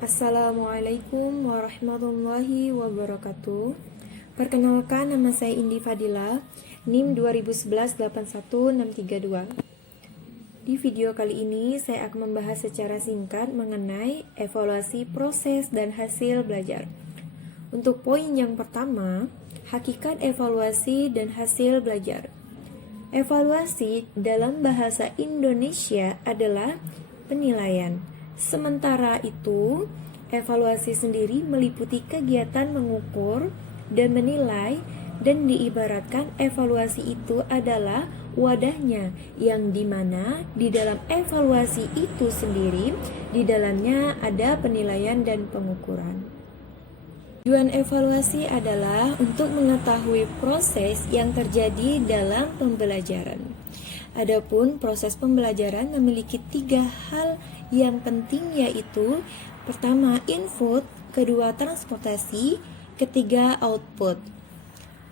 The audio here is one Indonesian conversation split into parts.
Assalamualaikum warahmatullahi wabarakatuh. Perkenalkan, nama saya Indi Fadila, NIM 2011-81632. Di video kali ini saya akan membahas secara singkat mengenai evaluasi proses dan hasil belajar. Untuk poin yang pertama, hakikat evaluasi dan hasil belajar. Evaluasi dalam bahasa Indonesia adalah penilaian. Sementara itu, evaluasi sendiri meliputi kegiatan mengukur dan menilai, dan diibaratkan evaluasi itu adalah wadahnya, yang dimana di dalam evaluasi itu sendiri, di dalamnya ada penilaian dan pengukuran. Tujuan evaluasi adalah untuk mengetahui proses yang terjadi dalam pembelajaran. Adapun proses pembelajaran memiliki 3 hal yang penting, yaitu pertama input, kedua transportasi, ketiga output.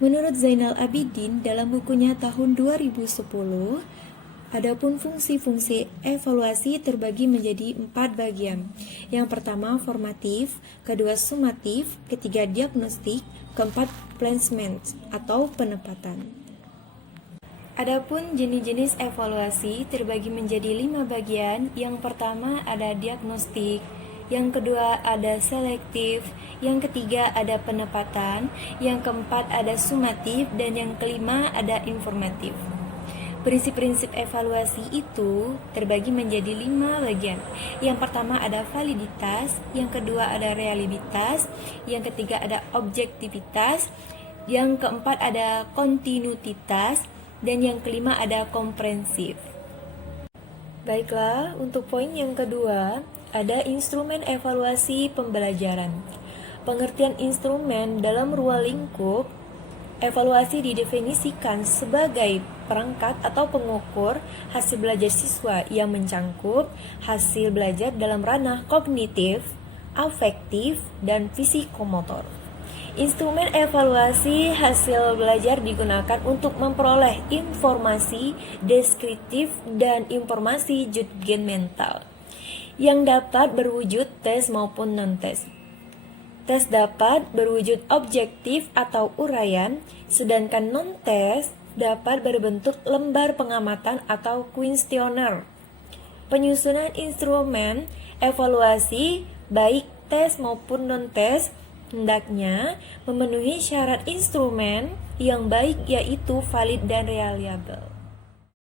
Menurut Zainal Abidin dalam bukunya tahun 2010, adapun fungsi-fungsi evaluasi terbagi menjadi 4 bagian. Yang pertama formatif, kedua sumatif, ketiga diagnostik, keempat placement atau penempatan. Adapun jenis-jenis evaluasi terbagi menjadi 5 bagian. Yang pertama ada diagnostik, yang kedua ada selektif, yang ketiga ada penempatan, yang keempat ada sumatif, dan yang kelima ada informatif. Prinsip-prinsip evaluasi itu terbagi menjadi 5 bagian. Yang pertama ada validitas, yang kedua ada reliabilitas, yang ketiga ada objektivitas, yang keempat ada kontinuitas, dan yang kelima ada komprehensif. Baiklah, untuk poin yang kedua, ada instrumen evaluasi pembelajaran. Pengertian instrumen dalam ruang lingkup evaluasi didefinisikan sebagai perangkat atau pengukur hasil belajar siswa yang mencangkup hasil belajar dalam ranah kognitif, afektif, dan fisikomotor. Instrumen evaluasi hasil belajar digunakan untuk memperoleh informasi deskriptif dan informasi judgmental yang dapat berwujud tes maupun non-tes. Tes dapat berwujud objektif atau uraian, sedangkan non-tes dapat berbentuk lembar pengamatan atau kuesioner. Penyusunan instrumen evaluasi baik tes maupun non-tes hendaknya memenuhi syarat instrumen yang baik, yaitu valid dan reliable.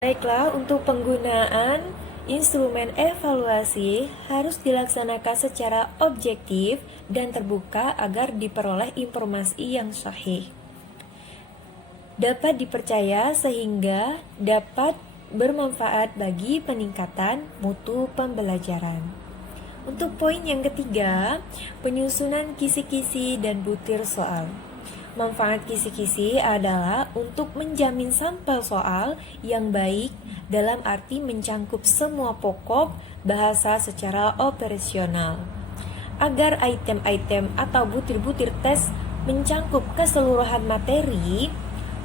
Baiklah, untuk penggunaan instrumen evaluasi harus dilaksanakan secara objektif dan terbuka agar diperoleh informasi yang sahih, dapat dipercaya sehingga dapat bermanfaat bagi peningkatan mutu pembelajaran. Untuk poin yang ketiga, penyusunan kisi-kisi dan butir soal. Manfaat kisi-kisi adalah untuk menjamin sampel soal yang baik, dalam arti mencangkup semua pokok bahasa secara operasional, agar item-item atau butir-butir tes mencangkup keseluruhan materi,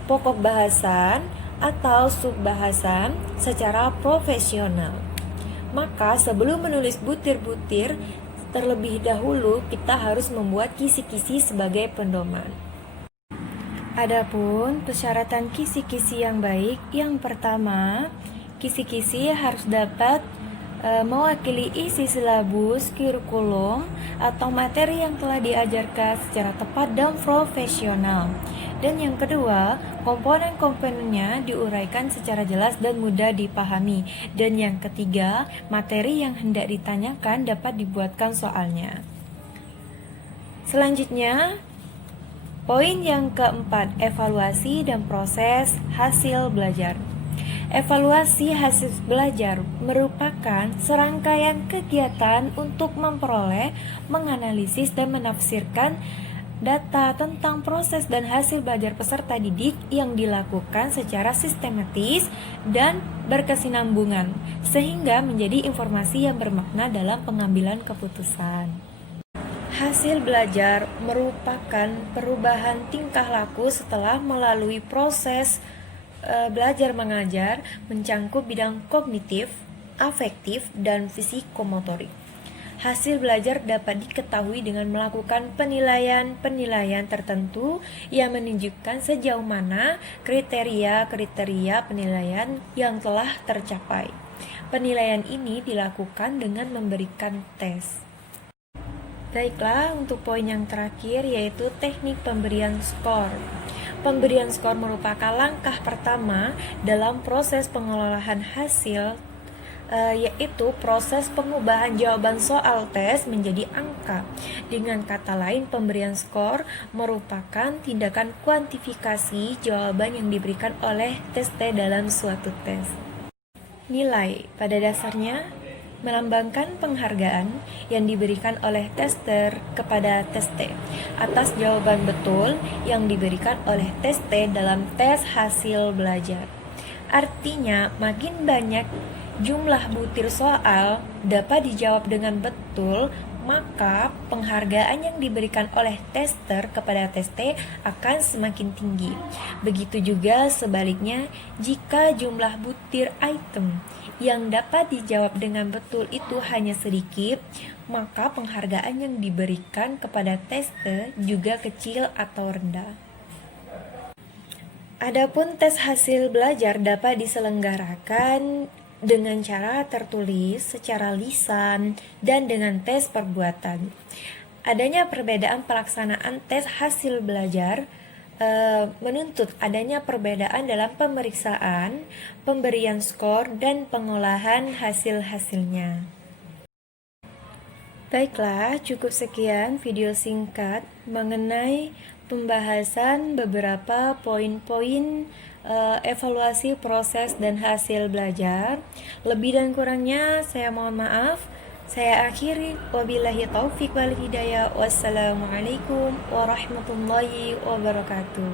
pokok bahasan atau subbahasan secara profesional. Maka sebelum menulis butir-butir, terlebih dahulu kita harus membuat kisi-kisi sebagai pedoman. Adapun persyaratan kisi-kisi yang baik, yang pertama, kisi-kisi harus dapat mewakili isi silabus, kurikulum, atau materi yang telah diajarkan secara tepat dan profesional. Dan yang kedua, komponen-komponennya diuraikan secara jelas dan mudah dipahami. Dan yang ketiga, materi yang hendak ditanyakan dapat dibuatkan soalnya. Selanjutnya, poin yang keempat, evaluasi dan proses hasil belajar. Evaluasi hasil belajar merupakan serangkaian kegiatan untuk memperoleh, menganalisis, dan menafsirkan data tentang proses dan hasil belajar peserta didik yang dilakukan secara sistematis dan berkesinambungan, sehingga menjadi informasi yang bermakna dalam pengambilan keputusan. Hasil belajar merupakan perubahan tingkah laku setelah melalui proses belajar mengajar, mencangkup bidang kognitif, afektif, dan fisikomotorik. Hasil belajar dapat diketahui dengan melakukan penilaian-penilaian tertentu yang menunjukkan sejauh mana kriteria-kriteria penilaian yang telah tercapai. Penilaian ini dilakukan dengan memberikan tes. Baiklah, untuk poin yang terakhir yaitu teknik pemberian skor. Pemberian skor merupakan langkah pertama dalam proses pengolahan hasil, yaitu proses pengubahan jawaban soal tes menjadi angka. Dengan kata lain, pemberian skor merupakan tindakan kuantifikasi jawaban yang diberikan oleh tester dalam suatu tes. Nilai pada dasarnya melambangkan penghargaan yang diberikan oleh tester kepada tester atas jawaban betul yang diberikan oleh tester dalam tes hasil belajar. Artinya, makin banyak jumlah butir soal dapat dijawab dengan betul, maka penghargaan yang diberikan oleh tester kepada tester akan semakin tinggi. Begitu juga sebaliknya, jika jumlah butir item yang dapat dijawab dengan betul itu hanya sedikit, maka penghargaan yang diberikan kepada tester juga kecil atau rendah. Adapun tes hasil belajar dapat diselenggarakan dengan cara tertulis, secara lisan, dan dengan tes perbuatan. Adanya perbedaan pelaksanaan tes hasil belajar menuntut adanya perbedaan dalam pemeriksaan, pemberian skor, dan pengolahan hasil-hasilnya. Baiklah, cukup sekian video singkat mengenai pembahasan beberapa poin-poin evaluasi proses dan hasil belajar. Lebih dan kurangnya saya mohon maaf. Saya akhiri, wabillahi taufik wal hidayah. Wassalamualaikum warahmatullahi wabarakatuh.